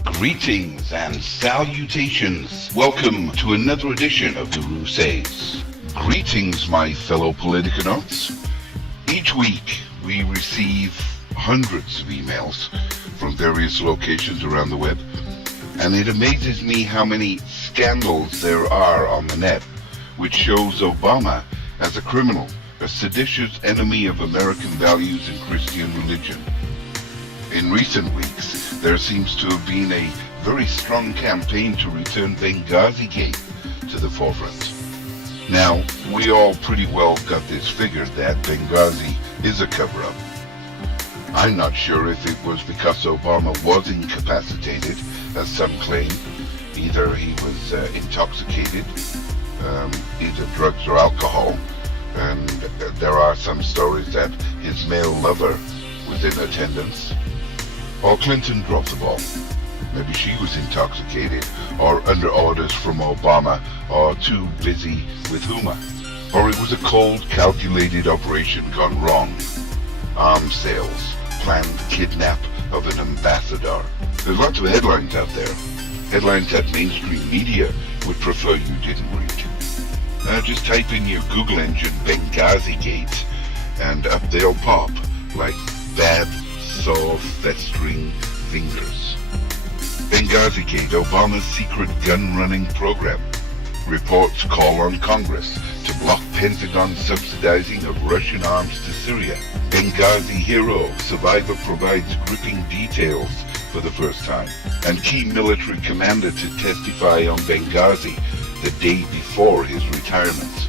Greetings and salutations. Welcome to another edition of the Russes. Greetings, my fellow Politicanauts. Each week we receive hundreds of emails from various locations around the web, and it amazes me how many scandals there are on the net, which shows Obama as a criminal, a seditious enemy of American values and Christian religion. In recent weeks, there seems to have been a very strong campaign to return Benghazi Gate to the forefront. Now, we all pretty well got this figured that Benghazi is a cover-up. I'm not sure if it was because Obama was incapacitated, as some claim. Either he was intoxicated, either drugs or alcohol, and there are some stories that his male lover was in attendance. Or Clinton dropped the ball. Maybe she was intoxicated, or under orders from Obama, or too busy with Huma. Or it was a cold, calculated operation gone wrong. Arms sales, planned kidnap of an ambassador. There's lots of headlines out there. Headlines that mainstream media would prefer you didn't read. Just type in your Google engine Benghazi Gate, and up they'll pop like bad, sore, festering fingers. Benghazi Gate, Obama's secret gun-running program. Reports call on Congress to block Pentagon subsidizing of Russian arms to Syria. Benghazi hero, survivor provides gripping details for the first time. And key military commander to testify on Benghazi the day before his retirement.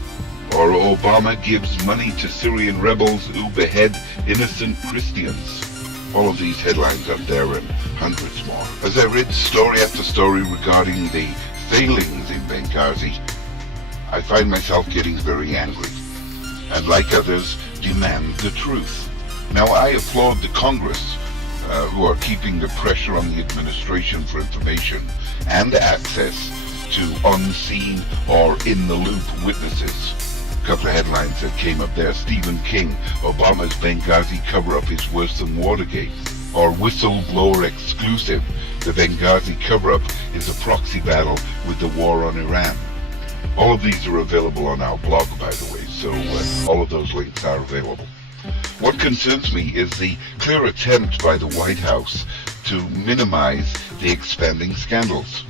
Or Obama gives money to Syrian rebels who behead innocent Christians. All of these headlines up there and hundreds more. As I read story after story regarding the failings in Benghazi, I find myself getting very angry, and like others, demand the truth. Now, I applaud the Congress who are keeping the pressure on the administration for information and access to unseen or in-the-loop witnesses. A couple of headlines that came up there. Stephen King, Obama's Benghazi cover-up is worse than Watergate. Or whistleblower exclusive, the Benghazi cover-up is a proxy battle with the war on Iran. All of these are available on our blog, by the way, so all of those links are available. What concerns me is the clear attempt by the White House to minimize the expanding scandals.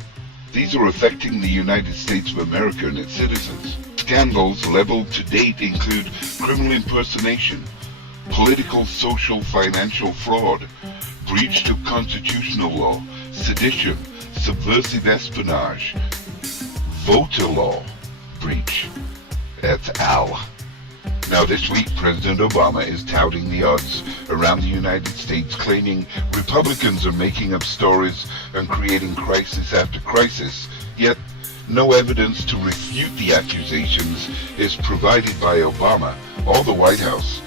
These are affecting the United States of America and its citizens. Scandals leveled to date include criminal impersonation, political, social, financial fraud, breach of constitutional law, sedition, subversive espionage, voter law breach, et al. Now this week, President Obama is touting the odds around the United States, claiming Republicans are making up stories and creating crisis after crisis, yet no evidence to refute the accusations is provided by Obama or the White House,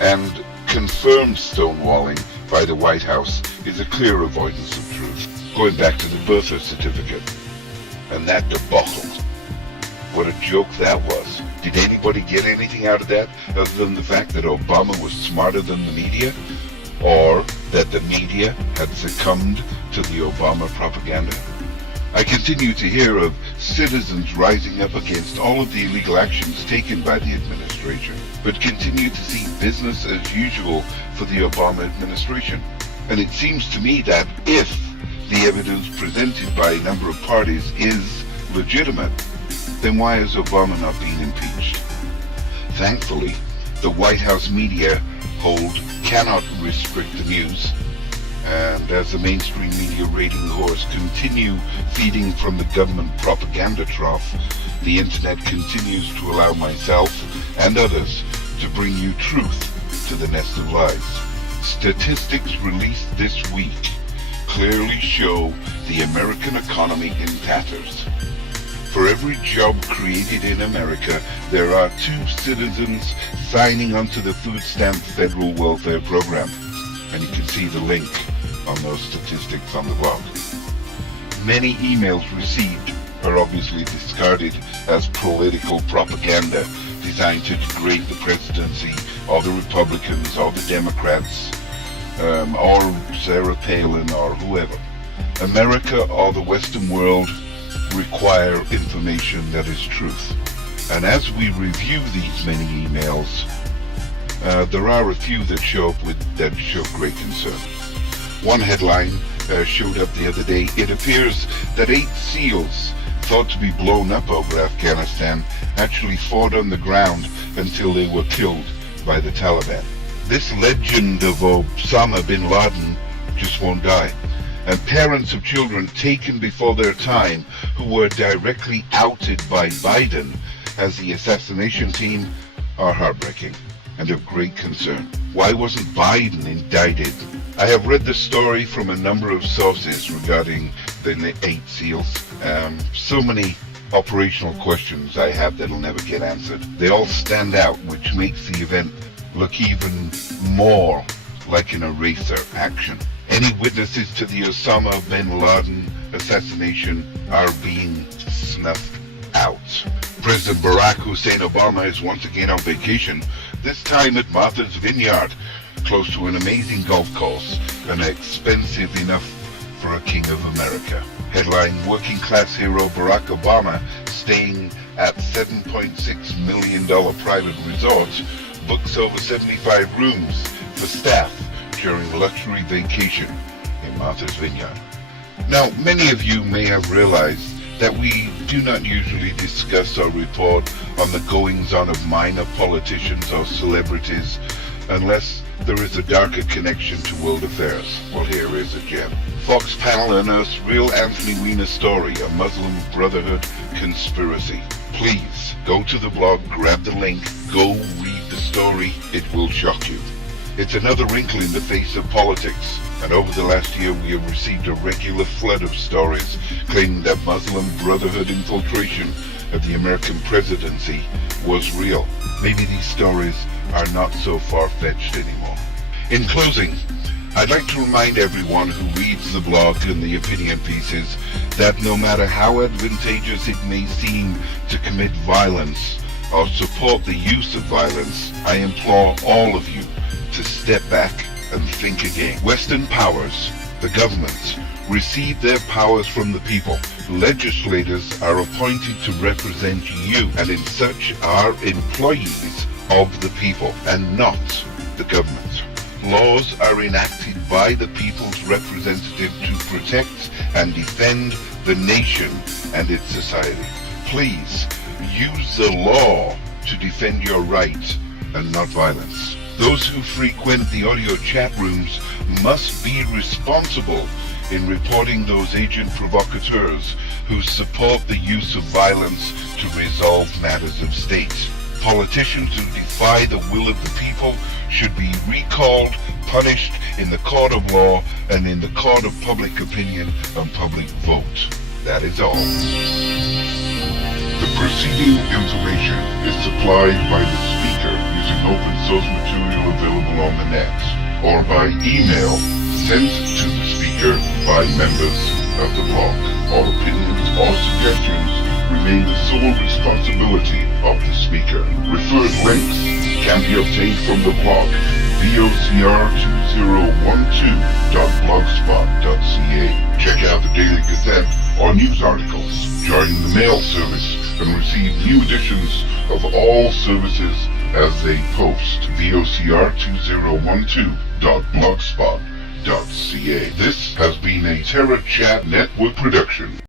and confirmed stonewalling by the White House is a clear avoidance of truth. Going back to the birth certificate and that debacle. What a joke that was. Did anybody get anything out of that other than the fact that Obama was smarter than the media? Or that the media had succumbed to the Obama propaganda? I continue to hear of citizens rising up against all of the illegal actions taken by the administration, but continue to see business as usual for the Obama administration. And it seems to me that if the evidence presented by a number of parties is legitimate, then why is Obama not being impeached? Thankfully, the White House media hold cannot restrict the news, and as the mainstream media rating whores continue feeding from the government propaganda trough, the internet continues to allow myself and others to bring you truth to the nest of lies. Statistics released this week clearly show the American economy in tatters. For every job created in America, there are 2 citizens signing onto the Food Stamp Federal Welfare Program. And you can see the link on those statistics on the blog. Many emails received are obviously discarded as political propaganda designed to degrade the presidency or the Republicans or the Democrats or Sarah Palin or whoever. America or the Western world require information that is truth. And as we review these many emails, there are a few that show great concern. One headline showed up the other day. It appears that 8 SEALs thought to be blown up over Afghanistan actually fought on the ground until they were killed by the Taliban. This legend of Osama bin Laden just won't die. And parents of children taken before their time who were directly outed by Biden as the assassination team are heartbreaking and of great concern. Why wasn't Biden indicted? I have read the story from a number of sources regarding the 8 SEALs. So many operational questions I have that'll never get answered. They all stand out, which makes the event look even more like an eraser action. Any witnesses to the Osama bin Laden assassination are being snuffed out. President Barack Hussein Obama is once again on vacation, this time at Martha's Vineyard, close to an amazing golf course and expensive enough for a king of America. Headline: working class hero Barack Obama staying at $7.6 million private resort books over 75 rooms for staff during luxury vacation in Martha's Vineyard. Now, many of you may have realized that we do not usually discuss or report on the goings-on of minor politicians or celebrities unless there is a darker connection to world affairs. Well, here is a gem. Fox panel unearths real Anthony Weiner story, a Muslim Brotherhood conspiracy. Please go to the blog, grab the link, go read the story. It will shock you. It's another wrinkle in the face of politics, and over the last year we have received a regular flood of stories claiming that Muslim Brotherhood infiltration of the American presidency was real. Maybe these stories are not so far-fetched anymore. In closing, I'd like to remind everyone who reads the blog and the opinion pieces that no matter how advantageous it may seem to commit violence or support the use of violence, I implore all of you to step back and think again. Western powers, the governments, receive their powers from the people. Legislators are appointed to represent you, and in such are employees of the people and not the government. Laws are enacted by the people's representative to protect and defend the nation and its society. Please use the law to defend your right and not violence. Those who frequent the audio chat rooms must be responsible in reporting those agent provocateurs who support the use of violence to resolve matters of state. Politicians who defy the will of the people should be recalled, punished in the court of law and in the court of public opinion and public vote. That is all. The preceding information is supplied by the speaker using open source material available on the net or by email sent to the speaker by members of the blog. All opinions or suggestions remain the sole responsibility of the speaker. Referred links can be obtained from the blog vocr2012.blogspot.ca. Check out the Daily Gazette or news articles. Join the mail service and receive new editions of all services as they post. vocr2012.blogspot.ca. This has been a Terra Chat Network production.